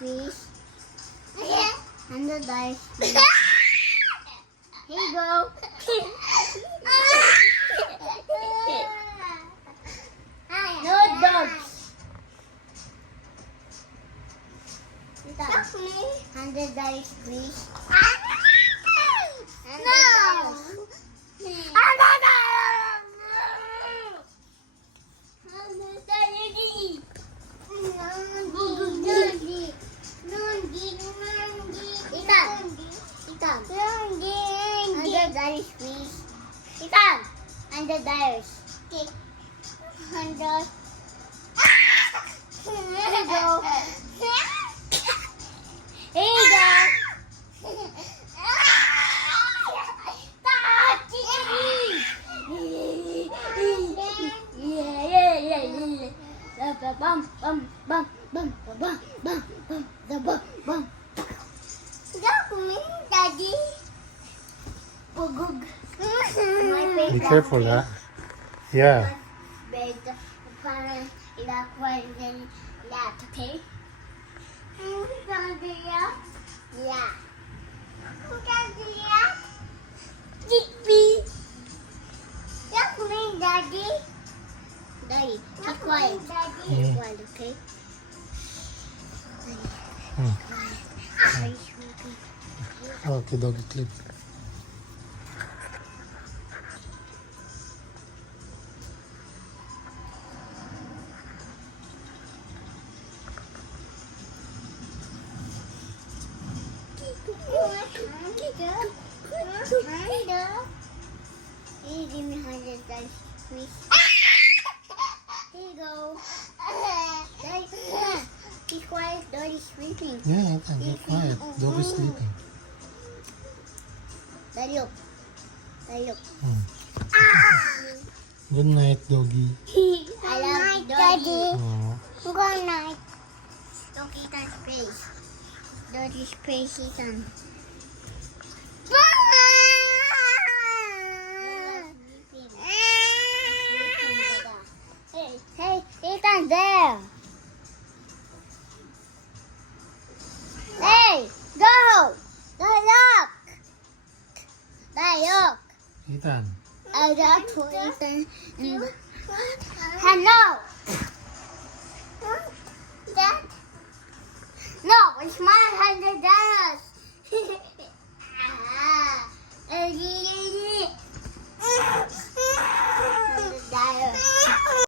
fish. And the dice fish. Here you go. No dogs. And the dice fish. And the dice. And the dice. And the here you go. Here you go. Bum bum bum bum bum bum bum the bum bum. Daddy. Pugug. Be careful, huh? Yeah. Bed. Para ilakwan lat, okay? Yeah. Digby. Look me, Daddy. Daddy, be quiet. Be quiet, okay? Okay, doggy clip. Here, give me 100 dice, please. Here you go. Daddy, be quiet. Daddy's sleeping. Yeah, be quiet. Dog is sleeping. Daddy, look. Daddy, look. Good night, doggy. I love Daddy. Oh. Good night. Don't eat that space. Daddy's crazy son. Hey, Ethan, there. Hey, go. Look. Look. Ethan. I got to Ethan. Hello.